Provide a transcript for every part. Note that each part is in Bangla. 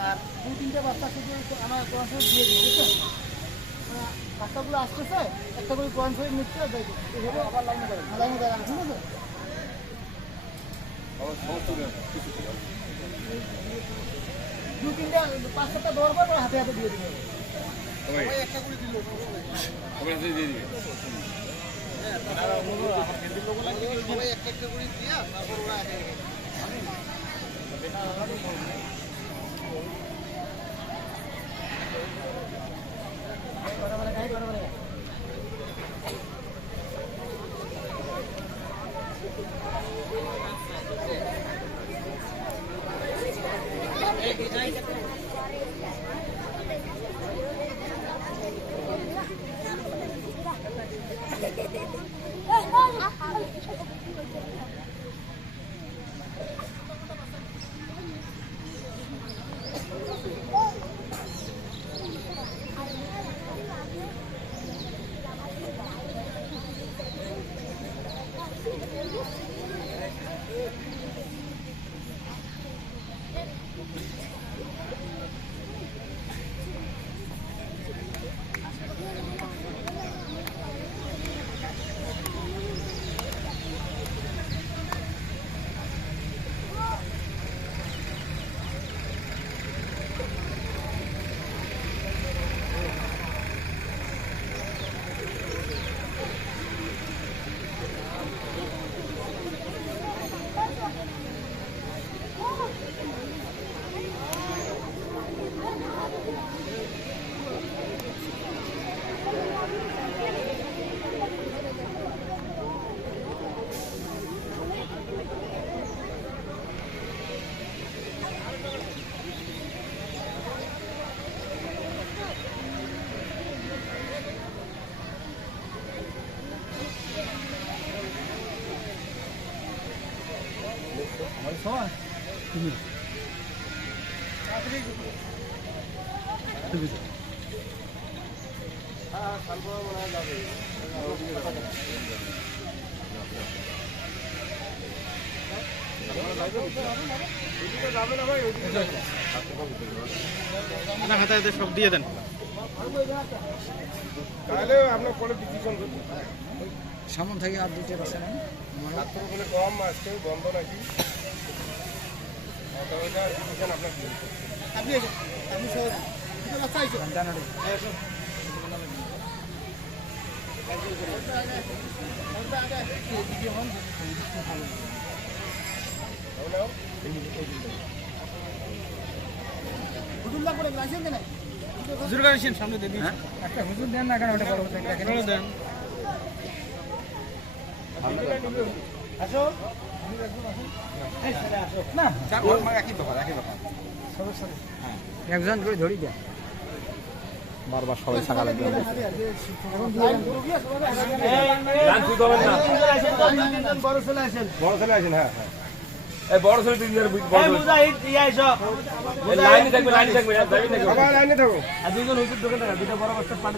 আর দু তিনটে বাচ্চা শুধু আমার শরীফ দিয়ে দিই বুঝছেন বাচ্চাগুলো আসতেছে একটা করে কোরআন শরীফ নিচ্ছে এভাবে আবার লাইনে দাঁড়ান লাইনে দাঁড়ান ঠিক আছে? দু তিনটা পাঁচ সাতটা দেওয়ার পর হাতে হাতে দিয়ে দিবে। সবাই একটা একটা করে দিয়া তারপর ওরা না হাতে হাতে সব দিয়ে দেন। তাহলে আপনার পরে ডিসিশন করতে সামন থেকে আর দুটো ছাত্র বলে কম আজকে বন্ধ নাকি ওটা ডিসিশন আপনার কি? আপনি আপনি সহ দেন হুজুর গাড়ি সামনে দিন। একটা হুজুর দেন না কেন ওটা বড় দেখেন। দেন। আসো। না। একই ব্যাপার একই ব্যাপার একজন করে ধরি দেন বারবার সবাই থাকা লাগবে বড় চলে আসেন বড় ছেলে আছেন হ্যাঁ হ্যাঁ। এই বড় তিন লাইনে থাকবে লাইনে থাকবে লাইনে থাকো। দুজন হুজুর দোকান দুটো বড় বস্তা পানি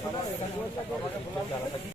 হ্যাঁ